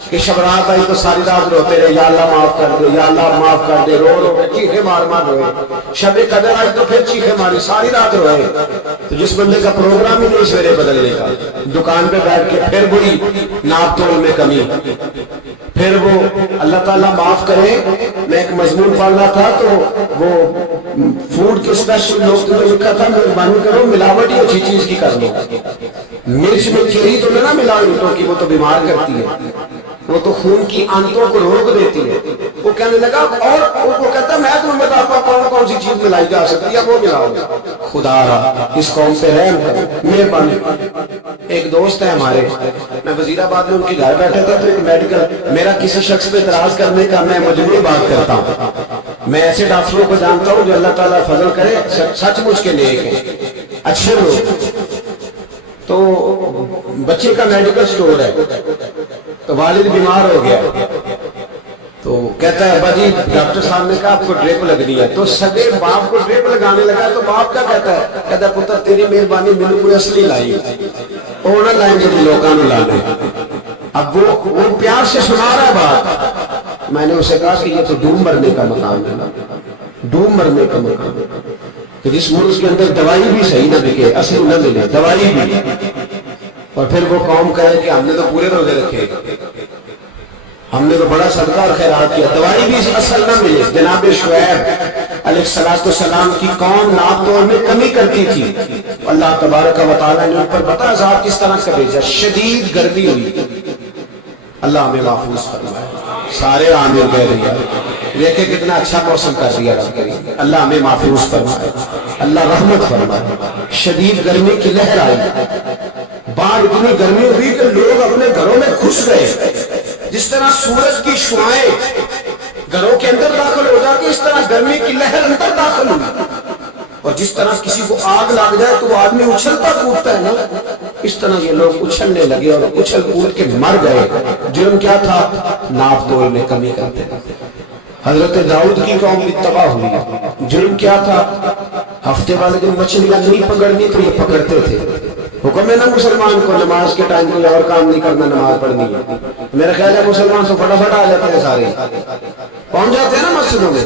کہ شب رات آئی تو ساری رات روتے رہے، یا اللہ معاف کر دے، یا اللہ معاف کر دے، رو رو کے چیخے مار مار روئے۔ شب قدر آئی تو پھر چیخے ماری، ساری رات روئے۔ تو جس بندے کا پروگرام ہی نہیں سویرے بدلنے کا، دکان پہ بیٹھ کے پھر وہی ناپ تول میں کمی، پھر وہ اللہ تعالیٰ معاف کرے۔ میں ایک مضمون پڑھ رہا تھا تو وہ فوڈ کے اسپیشل لوگ نے لکھا تھا مہربانی کرو ملاوٹ ہی اچھی چیز کی کر لو، مرچ میں چیری تو نہ ملاؤ اینٹوں کی، وہ تو بیمار کرتی ہے، وہ تو خون کی آنتوں کو روک دیتی ہے۔ وہ کہنے لگا، اور وہ کہتا میں تمہیں بتاتا ہوں کون سی چیز ملائی جا سکتی ہے، وہ ملاؤ۔ خدا را اس قوم پہ رحم کرو، مہربانی۔ ایک دوست ہے ہمارے، میں وزیر آباد میں ان کے گھر بیٹھا تھا تو ایک میڈیکل، میرا کسی شخص پہ اعتراض کرنے کا میں مجبور بات کرتا ہوں۔ میں ایسے ڈاکٹروں کو جانتا ہوں جو اللہ تعالیٰ فضل کرے، سچ مچ کے نیک ہیں، اچھے لوگ۔ تو بچے کا میڈیکل سٹور ہے، تو والد بیمار ہو گیا، تو کہتا ہے ابا جی ڈاکٹر صاحب نے کہا آپ کو ڈریپ لگنی ہے، تو سگے باپ کو ڈریپ لگانے لگا، تو باپ کیا کہتا ہے؟ کہتا ہے پتر تیری مہربانی مجھے کوئی اصلی لائی، وہ نہ لائیں گے تو لوگوں نے لانے۔ اب وہ پیار سے سنا رہا ہے بات۔ میں نے اسے کہا کہ یہ تو ڈوب مرنے کا مقام ہے، ڈوب مرنے کا مقام ہے کہ جس ملک کے اندر دوائی بھی صحیح نہ بکے، اصلی نہ ملے، دوائی بھی، اور پھر وہ قوم کہے کہ ہم نے تو پورے روزے رکھے، ہم نے تو بڑا صدقہ اور خیرات کیا، دوائی بھی اصل نہ ملے۔ جناب شعیب علیہ السلام کی قوم ناپ تول میں کمی کرتی تھی، اللہ تبارک و تعالیٰ نے ان پر بتا عذاب کس طرح کا بھیجا، شدید گرمی ہوئی۔ اللہ ہمیں محفوظ فرمائے، سارے آمین کہہ رہی ہے، دیکھیں کتنا اچھا موسم کر دیا رب کریم، اللہ ہمیں محفوظ فرمائے، اللہ رحمت فرمائے۔ شدید گرمی کی لہر آئی، باہر اتنی گرمی ہوئی کہ لوگ اپنے گھروں میں گھس گئے، جس طرح سورج کی شعاعیں گھروں کے اندر داخل ہو جاتی، اس طرح گرمی کی لہر اندر داخل ہوئی، اور جس طرح کسی کو آگ لگ جائے تو وہ آدمی اچھلتا کودتا ہے نا، اس طرح یہ لوگ اچھلنے لگے اور اچھل کود کے مر گئے۔ جرم کیا تھا؟ ناپ تول میں کمی کرتے تھے۔ حضرت داؤد کی قوم بھی تباہ ہوئی، جرم کیا تھا؟ ہفتے والے دن مچھلیاں نہیں پکڑنی تو یہ پکڑتے تھے۔ حکم ہے نا مسلمان کو نماز کے ٹائم کوئی اور کام نہیں کرنا، نماز پڑھنی ہے۔ میرا خیال ہے مسلمان تو فٹافٹ آ جاتے ہیں، سارے پہنچ جاتے ہیں نا مسجدوں میں۔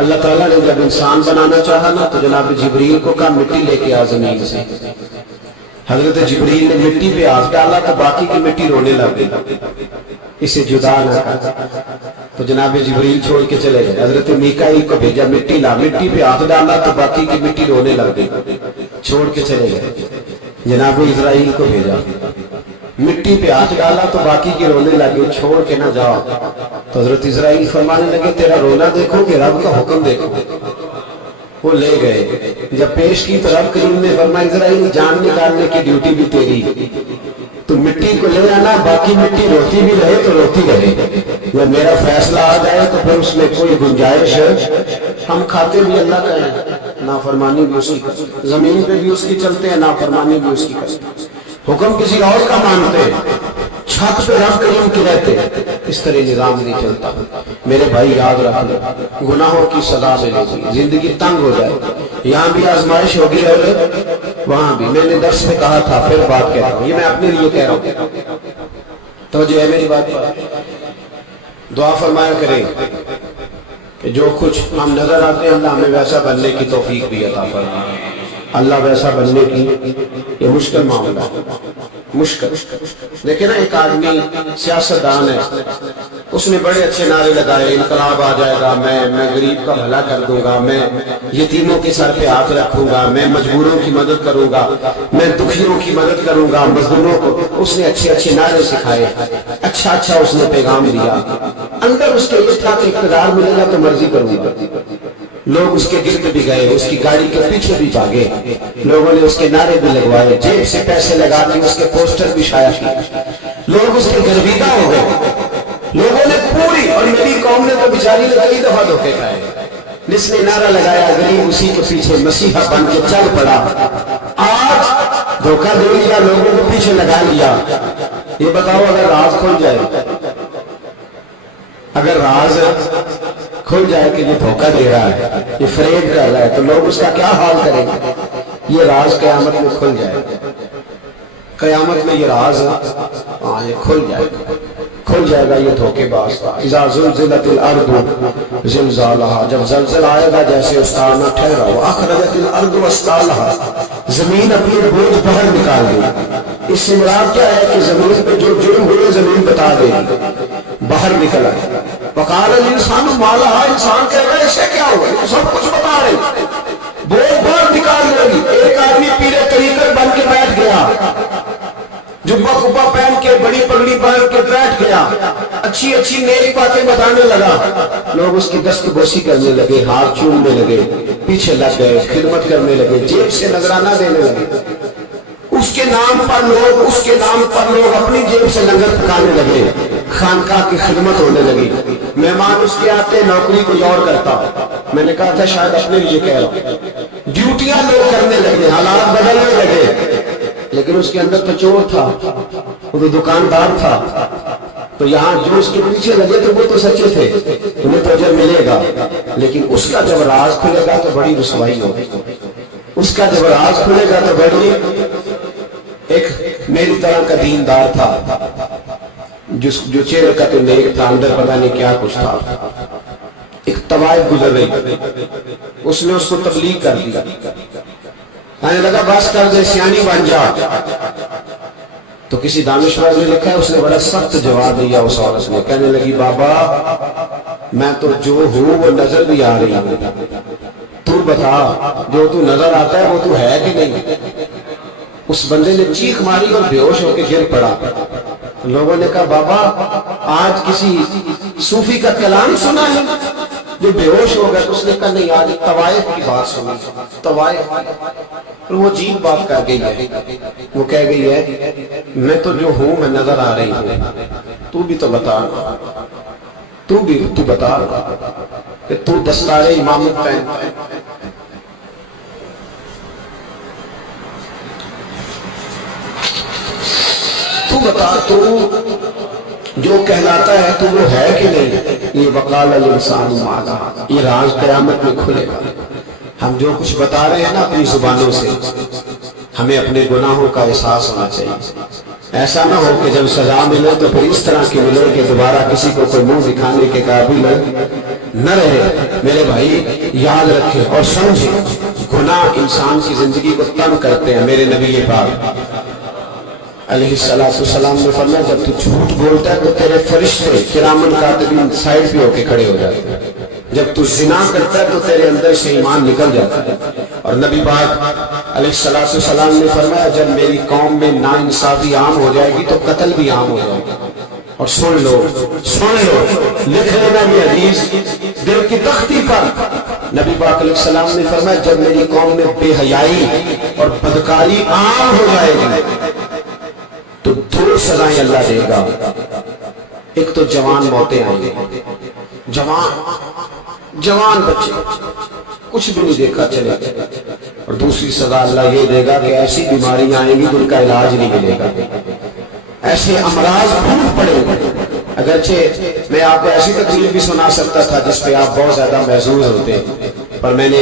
اللہ تعالیٰ نے جب انسان بنانا چاہا نا تو جناب جبریل کو کہا مٹی لے کے آ زمین سے. حضرت جبریل نے مٹی پہ ہاتھ ڈالا تو باقی کی مٹی رونے لگ گئی، اسے جدا نہ کر. تو جناب جبریل چھوڑ کے چلے گئے. حضرت میکائیل کو بھیجا مٹی لا، مٹی پہ ہاتھ ڈالا تو باقی کی مٹی رونے لگ گئی، چھوڑ کے چلے گئے. جناب اسرائیل کو بھیجا، مٹی پہ ہاتھ ڈالا تو باقی کی رونے لگے، چھوڑ کے نہ جاؤ. تو حضرت اسرائیل فرمانے لگے تیرا رونا دیکھو کہ رب کا حکم دیکھو. وہ لے گئے، جب پیش کی تو رب کریم نے فرمایا اسرائیل جان نکالنے کی ڈیوٹی بھی تیری، تو مٹی کو لے آنا، باقی مٹی روتی بھی رہے تو روتی رہے. جب میرا فیصلہ آ جائے تو پھر اس میں کوئی گنجائش ہے؟ ہم کھاتے بھی اللہ کا ہے، نافرمانی بھی اس کی کرتے ہیں، زمین پہ بھی اس کی چلتے ہیں، نافرمانی بھی اس کی کرتے ہیں، حکم کسی اور کا مانتے ہیں، چھت پہ رب کریم کی رہتے. اس طرح نظام نہیں چلتا. میرے بھائی یاد رکھ لو، گناہوں کی سزا ملے گی، زندگی تنگ ہو جائے، یہاں بھی آزمائش ہوگی اور وہاں بھی. میں نے درس میں کہا تھا، پھر بات کہتا ہوں، یہ میں اپنے لیے کہہ رہا ہوں، تو جو ہے میری بات پر دعا فرمایا کریں کہ جو کچھ ہم نظر آتے ہیں اللہ ہمیں ویسا بننے کی توفیق بھی عطا فرمائے. اللہ ویسا بننے کی یہ مشکل معاملہ ہے، مشکل. دیکھیں نا ایک آدمی سیاستدان ہے، اس نے بڑے اچھے نعرے لگائے، انقلاب آ جائے گا، میں غریب کا بھلا کر دوں گا، میں یتیموں کے سر پہ ہاتھ رکھوں گا، میں مجبوروں کی مدد کروں گا، میں دکھیوں کی مدد کروں گا، مزدوروں کو. اس نے اچھے اچھے نعرے سکھائے، اچھا اس نے پیغام دیا. اندر اس کے یہ تھا کہ اقتدار ملے گا تو مرضی کروں گا. لوگ اس کے گرد بھی گئے، اس کی گاڑی کے پیچھے بھی بھاگے، لوگوں نے اس کے نعرے بھی لگوائے، جیب سے پیسے لگا کے اس کے پوسٹر بھی شائع کیے. لوگ اس کے گرویدہ ہو گئے. لوگوں نے پوری، اور میری قوم نے تو بیچاری نے کئی دفعہ دھوکے کھائے. جس نے نعرہ لگایا غریب اسی کے پیچھے مسیحا بن کے چل پڑا. آج دھوکہ دے لیا، لوگوں کو پیچھے لگا لیا. یہ بتاؤ اگر راز کھل جائے، اگر راز کھل جائے کہ یہ دھوکہ دے رہا ہے، یہ فریب کر رہا ہے، تو لوگ اس کا کیا حال کریں گے؟ یہ راز قیامت میں کھل جائے گا. قیامت میں یہ راز یہ کھل جائے گا یہ دھوکے باز. اذا زلزلت الارض زلزالها، جب زلزلہ آئے گا جیسے استارنا ٹھہرا. واخرجت الارض اثقالها، زمین اپنے بوجھ باہر نکال گئی. اس سے مراد کیا ہے کہ زمین پہ جو جرم ہوئے زمین بتا دے گی، باہر نکل آئے. وقال الانسان ما لها، انسان کہہ رہا ہے اسے کیا ہوا، سب کچھ بتا رہے، بوجھ باہر نکال لے گی. ایک آدمی پیرے طریقے بن کے بیٹھ گیا، جبہ کبا پہن کے بڑی پگڑی باندھ کے بیٹھ گیا، اچھی اچھی نیک باتیں بتانے لگا. لوگ اس کی دست بوسی کرنے لگے، ہاتھ چومنے لگے، پیچھے لگ گئے، خدمت کرنے لگے، جیب سے نذرانہ دینے لگے. اس کے نام پر لوگ اپنی جیب سے لنگر پکانے لگے، خانقاہ کی خدمت ہونے لگی. مہمان اس کے آتے، نوکری کوئی اور کرتا. میں نے کہا تھا شاید اپنے لیے کہہ رہا ہوں. ڈیوٹیاں لوگ کرنے لگے، حالات بدلنے لگے. لیکن اس کے اندر تو چور تھا، وہ تو دکاندار تھا. تو یہاں جو اس کے پیچھے لگے تو وہ تو سچے تھے، انہیں تو اجر ملے گا. لیکن اس کا جب راز کھلے گا تو بڑی رسوائی ہوگی. اس کا جب راز کھلے گا تو بڑی. ایک میری طرح کا دیندار تھا، جو چہرے کا تو نیک تھا، اندر پتہ نہیں کیا کچھ تھا. ایک طوائف گزر رہی، اس نے اس کو تبلیغ کر دیا. کہنے لگا بس کر دے، سیانی بن جا. تو کسی دانشور نے لکھا ہے اس نے بڑا سخت جواب دیا اس عورت نے. کہنے لگی بابا میں تو جو ہوں وہ نظر بھی آ رہی ہوں، تو بتا جو تو نظر آتا ہے وہ تو ہے کہ نہیں. اس بندے نے چیخ ماری اور بے ہوش ہو کے گر پڑا. لوگوں نے کہا بابا آج کسی صوفی کا کلام سنا ہے جو بے ہوش ہو گیا. اس نے کہا نہیں، آج طوائف کی بات سنی. طوائف، اور وہ عجیب بات کر گئی ہے. وہ کہہ گئی ہے میں تو جو ہوں میں نظر آ رہی ہوں، تو بھی تو بتا، تو بتا کہ تو دستار امامت پہنتا ہے. تو بتا تو جو کہلاتا ہے تو وہ ہے کہ نہیں. یہ وقال الانسان ما لها، یہ راز قیامت میں کھلے گا. ہم جو کچھ بتا رہے ہیں نا اپنی زبانوں سے، ہمیں اپنے گناہوں کا احساس ہونا چاہیے. ایسا نہ ہو کہ جب سزا ملے تو پھر اس طرح کی ملے کہ دوبارہ کسی کو کوئی منہ دکھانے کے قابل نہ رہے۔ میرے بھائی یاد رکھیں اور سمجھیں، گناہ انسان کی زندگی کو تنگ کرتے ہیں۔ میرے نبی پاک علیہ السلام نے فرمایا جب تو جھوٹ بولتا ہے تو تیرے فرشتے کرامن کاتبین سائڈ پہ ہو کے کھڑے ہو جاتے ہیں، جب تو زنا کرتا ہے تو تیرے اندر سے ایمان نکل جاتا ہے۔ اور نبی پاک علیہ السلام نے فرمایا جب میری قوم میں ناانصافی عام ہو جائے گی تو قتل بھی عام ہو جائے گا۔ اور سن لو لکھ لینا یہ حدیث دل کی تختی پر، نبی پاک علیہ السلام نے فرمایا جب میری قوم میں بے حیائی اور بدکاری عام ہو جائے گی تو دو سزائیں اللہ دے گا۔ ایک تو جوان موتیں آئیں گے، جوان بچے کچھ بھی نہیں دیکھا چلے، اور دوسری سزا اللہ یہ دے گا کہ ایسی بیماریاں آئیں گی جن کا علاج نہیں ملے گا، ایسے امراض پھوٹ پڑے گا۔ اگرچہ میں آپ کو ایسی تقریر بھی سنا سکتا تھا جس پہ آپ بہت زیادہ محظوظ ہوتے، پر میں نے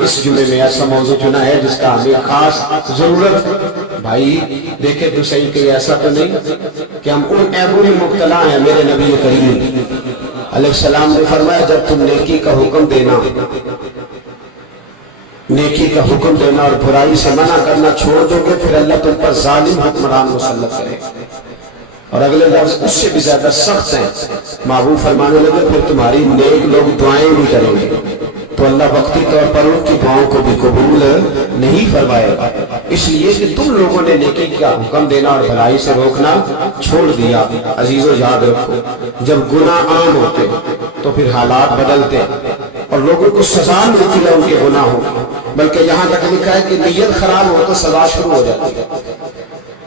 اس جمعے میں ایسا موضوع چنا ہے جس کا ہمیں خاص ضرورت۔ بھائی دیکھے تو صحیح کہ ایسا تو نہیں کہ ہم ان عیبوں میں مبتلا ہیں۔ میرے نبی کریم علیہ السلام نے فرمایا جب تم نیکی کا حکم دینا اور برائی سے منع کرنا چھوڑ دو گے پھر اللہ تم پر ظالم حکمران مسلط کرے گا۔ اور اگلے لفظ اس سے بھی زیادہ سخت ہیں، محبوب فرمانے لگے پھر تمہاری نیک لوگ دعائیں بھی کریں گے تو اللہ وقتی طور پر ان کی دعاؤں کو بھی قبول نہیں فرمائے گا، اس لیے کہ تم لوگوں نے نیکی کا حکم دینا اور بھلائی سے روکنا چھوڑ دیا۔ عزیزو یاد رکھو جب گناہ عام ہوتے تو پھر حالات بدلتے اور لوگوں کو سزا ملتی ہے ان کے گناہوں کی، بلکہ یہاں تک لکھا ہے کہ نیت خراب ہو تو سزا شروع ہو جاتی ہے۔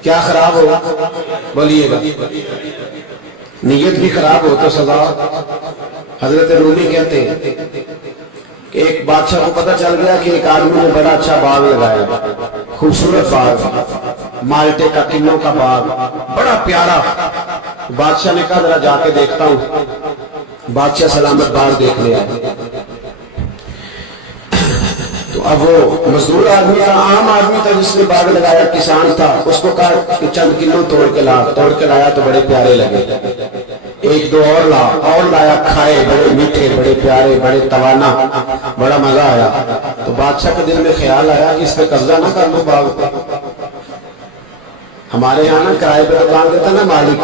کیا خراب ہو بولیے گا؟ نیت بھی خراب ہو تو سزا۔ حضرت رومی کہتے ہیں کہ ایک بادشاہ کو پتہ چل گیا کہ ایک آدمی نے بڑا اچھا باغ لگایا، خوبصورت باغ، مالٹے کا کنوں کا باغ، بڑا پیارا۔ بادشاہ نے کہا ذرا جا کے دیکھتا ہوں۔ بادشاہ سلامت باغ دیکھنے آئے تو اب وہ مزدور آدمی تھا، عام آدمی تھا جس نے باغ لگایا، کسان تھا، اس کو کہا کہ چند کنوں توڑ کے لایا تو بڑے پیارے لگے، ایک دو اور لایا، کھائے، بڑے میٹھے، بڑے پیارے، بڑے توانا، بڑا مزہ آیا۔ تو بادشاہ کے دل میں خیال آیا کہ اس پہ قبضہ نہ کر لوں باغ پہ۔ ہمارے یہاں نا کرائے پہ دکان دیتا نا مالک،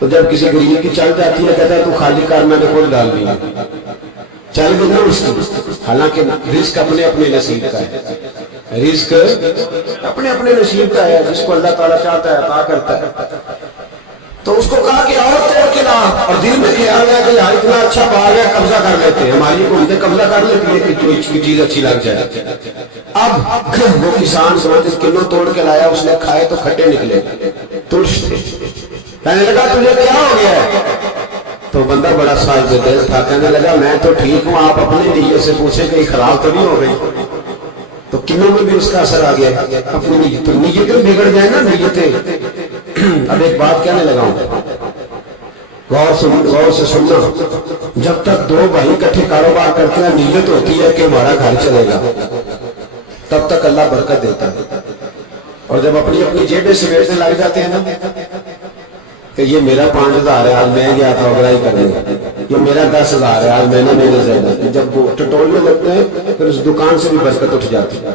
تو جب کسی غریب کی چل جاتی ہے کہتا ہے تو خالی کار میں نے خود ڈال دیا، چل گئی نا اس کی۔ حالانکہ رزق اپنے اپنے نصیب کا ہے، رزق اپنے اپنے نصیب کا ہے، جس کو اللہ تعالیٰ چاہتا ہے عطا کرتا ہے۔ تو اس کو کہا کہ اور توڑ کے لا، اور دل میں خیال ہے کہ یار اتنا اچھا باغ ہے قبضہ کر لیتے ہیں، ہماری حکومتیں قبضہ کر لیتی ہے کہ کوئی چیز اچھی لگ جائے۔ اب وہ کسان سمجھ کلو توڑ کے لایا، اس نے کھائے تو کھٹے نکلے، ترش تھے۔ کہنے لگا تجھے کیا ہو گیا ہے؟ تو بندہ بڑا صاحب دل تھا، کہنے لگا میں تو ٹھیک ہوں، آپ اپنی نیت سے پوچھیں کہ خراب تو نہیں ہو گئی؟ تو کنوں میں بھی اس کا اثر آ گیا، اپنی نیتیں بگڑ جائیں نا نیتیں۔ اب ایک بات کہنے لگا ہوں، غور سے سننا، جب تک دو بھائی اکٹھے کاروبار کرتے ہیں نیت ہوتی ہے کہ ہمارا گھر چلے گا، تب تک اللہ برکت دیتا ہے۔ اور جب اپنی اپنی جیبیں سمیٹنے لگ جاتے ہیں نا کہ یہ میرا 5,000 ہے آج میں گیا تھا اگرائی کرنے، یہ میرا 10,000 ہے آج میں نے زیادہ، جب وہ ٹٹولنے لگتے ہیں پھر اس دکان سے بھی برکت اٹھ جاتی ہے،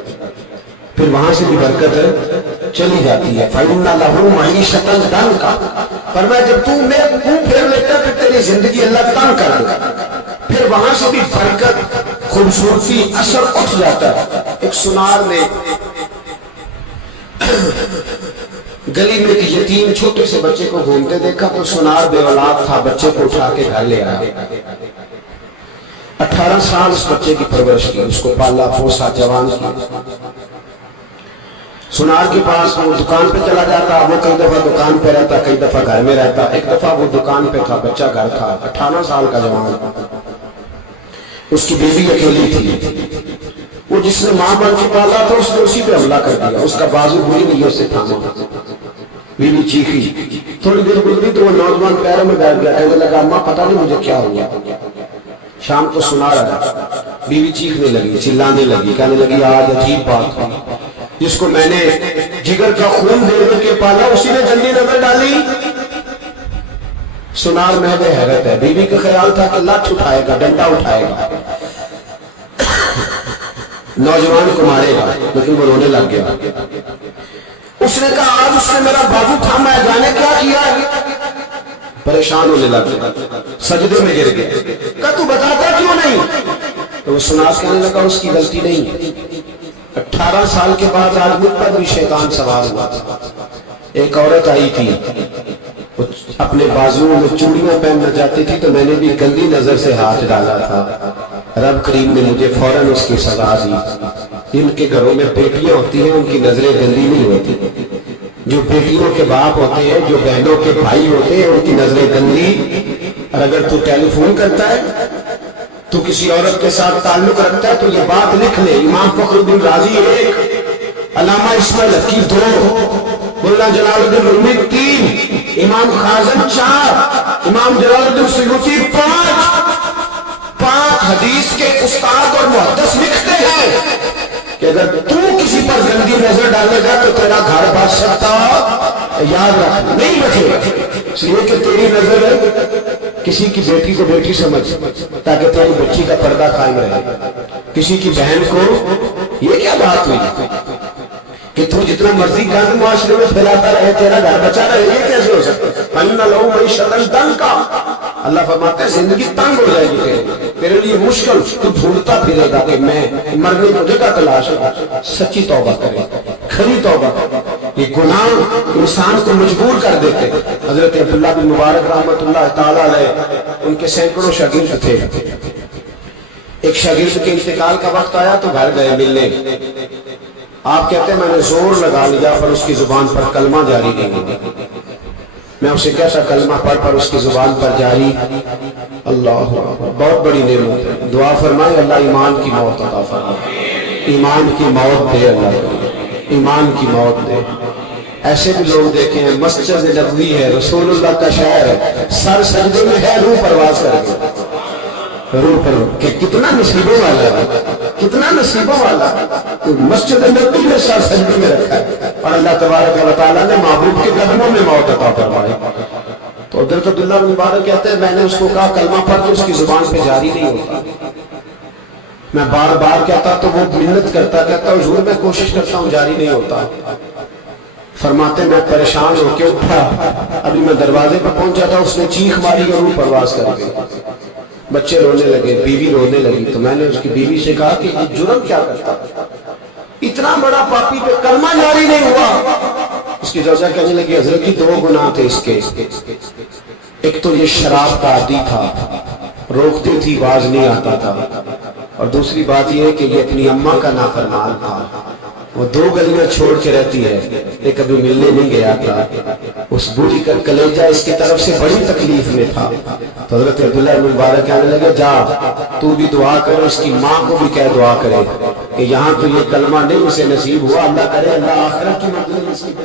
پھر وہاں سے بھی برکت چلی جاتی ہے۔ فَإِنَّ لَهُ مَعِيشَةً ضَنْكَ، فرمایا جب تو میں منہ پھیر لیتا پھر تیری زندگی اللہ تنگ کر دے، پھر وہاں سے بھی برکت، خوبصورتی، اثر اٹھ جاتا ہے۔ ایک سنار نے گلی میں ایک یتیم چھوٹے سے بچے کو گھومتے دیکھا تو سنار بے اولاد تھا، بچے کو اٹھا کے گھر لے آیا، 18 سال اس بچے کی پرورش کی، اس کو پالا پوسا، جوان کیا۔ سنار کے پاس وہ دکان پہ چلا جاتا، وہ کئی دفعہ دکان پہ رہتا، کئی دفعہ گھر میں رہتا۔ ایک دفعہ وہ دکان پہ تھا، بچہ گھر تھا، 18 سال کا جوان، اس کی بیوی اکیلی تھی، وہ جس نے ماں بن کے پالا تھا اس نے اسی پہ حملہ کر دیا، اس کا بازو بری نیت سے تھاما، بیوی چیخی، تھوڑی دیر گزری تو وہ نوجوان پیروں میں بیٹھ گیا، کہنے لگا اماں پتہ نہیں مجھے کیا ہوا۔ شام کو سنار آیا، بیوی چیخنے لگی، چلانے لگی، کہنے لگی آج عجیب بات ہوئی، جس کو میں نے جگر کا خون دے کر کے پالا اسی نے جلدی نظر ڈالی۔ سنار محض حیرت ہے، بیوی کا خیال تھا کہ لٹھ اٹھائے گا، ڈنڈا اٹھائے گا، نوجوان کو مارے گا، لیکن وہ رونے لگ گیا۔ اس نے کہا آج اس نے میرا بازو تھاما ہے، جانے کیا کیا ہے؟ پریشان ہونے لگ گیا، سجدے میں گر گیا۔ کہا تو بتاتا کیوں نہیں؟ تو وہ سنار کہنے لگا اس کی غلطی نہیں ہے، 18 سال کے بعد آج مجھ پر بھی شیطان سوار ہوا تھا۔ ایک عورت آئی تھی، اپنے بازوؤں میں چوڑیاں پہننا چاہتی تھی تو میں نے بھی گندی نظر سے ہاتھ ڈالا تھا، رب کریم نے مجھے فوراً اس کی سزا دی۔ جن کے گھروں میں بیٹیاں ہوتی ہیں ان کی نظریں گندی نہیں ہوتی، جو بیٹیوں کے باپ ہوتے ہیں، جو بہنوں کے بھائی ہوتے ہیں، ان کی نظریں گندی۔ اور اگر تو ٹیلی فون کرتا ہے، تو کسی عورت کے ساتھ تعلق رکھتا ہے، تو یہ بات لکھ لے، امام فخر الدین رازی 1، علامہ اسماعیل حقی 2، مولانا جلال الدین رومی 3، امام خازن 4، امام جلال الدین سیوطی 5 حدیث کے استاد اور محدث لکھتے ہیں کہ اگر تو کسی پر گندی نظر ڈالے گا تو تیرا گھر بچ سکتا، یاد رکھ نہیں بچے گا، اس لیے کہ تیری نظر کسی کی بیٹی کو بیٹی سمجھ تاکہ تیری بچی کا پردہ قائم رہے، کسی کی بہن کو۔ یہ کیا بات ہوئی کہ تو جتنا مرضی گند معاشرے میں پھیلاتا رہے تیرا گھر بچا رہے؟ یہ کیسے ہو سکتا ہے؟ اللہ فرماتا ہے زندگی تنگ ہو جائے گی تیرے لیے، مشکل، تو ڈھونڈتا پھرے گا کہ میں مرنے کو جگہ تلاش ہے۔ سچی توبہ کرے، کھری توبہ کرے۔ یہ گناہ انسان کو مجبور کر دیتے۔ حضرت عبداللہ بن مبارک رحمۃ اللہ تعالیٰ علیہ، ان کے سینکڑوں شاگرد تھے۔ ایک شاگرد کے انتقال کا وقت آیا تو گھر گئے ملنے۔ آپ کہتے ہیں میں نے زور لگا لیا پر اس کی زبان پر کلمہ جاری نہیں ہوا۔ میں اسے کیسا کلمہ پڑھ پر اس کی زبان پر جاری۔ اللہ بہت بڑی نعمت ہے، دعا فرمائے اللہ ایمان کی موت عطا فرمائے، ایمان کی موت دے، اللہ ایمان کی موت دے۔ ایسے بھی لوگ دیکھے ہیں، مسجد نبوی ہے، رسول اللہ کا شہر ہے، سر سجدے میں ہے، روح پرواز کر کے روح پر کہ کتنا نصیبوں والا ہے، کتنا نصیبوں والا ہے۔ مسجد نبوی میں سر سجدے میں رکھا ہے اور اللہ تبارک و تعالیٰ نے محبوب کے قدموں میں موت عطا فرمائی۔ تو حضرت عبداللہ بن مبارک کہتے ہیں میں نے اس کو کہا کلمہ پڑھ تو اس کی زبان پہ جاری نہیں ہوتا۔ میں بار بار کہتا تو وہ محنت کرتا، کہتا حضور میں کوشش کرتا ہوں جاری نہیں ہوتا۔ فرماتے میں پریشان ہو کے اٹھا، ابھی میں دروازے پر پہنچا تھا، اس نے چیخ ماری اور روح پرواز کر گئی۔ بچے رونے لگے، بیوی رونے لگی، تو میں نے اس کی بیوی سے کہا کہ یہ جرم کیا کرتا، اتنا بڑا پاپی پہ کلمہ جاری نہیں ہوا۔ اس کی زوجہ کہنے لگی حضرت کی 2 گناہ تھے اس کے، ایک تو یہ شراب کا عادی تھا، روکتی تھی باز نہیں آتا تھا، اور دوسری بات یہ ہے کہ یہ اپنی اماں کا نافرمان تھا۔ وہ 2 گلیاں چھوڑ کے رہتی ہے، یہ کبھی ملنے نہیں گیا تھا۔ اس بوڑھی کا کلیجہ اس کی طرف سے بڑی تکلیف میں تھا۔ تو حضرت عبداللہ بن مبارک کہنے لگے جا تو بھی دعا کر، اس کی ماں کو بھی کہہ دعا کرے کہ یہاں تو یہ کلمہ نہیں اسے نصیب ہوا، اللہ کرے اللہ آخرت کی منزل نصیب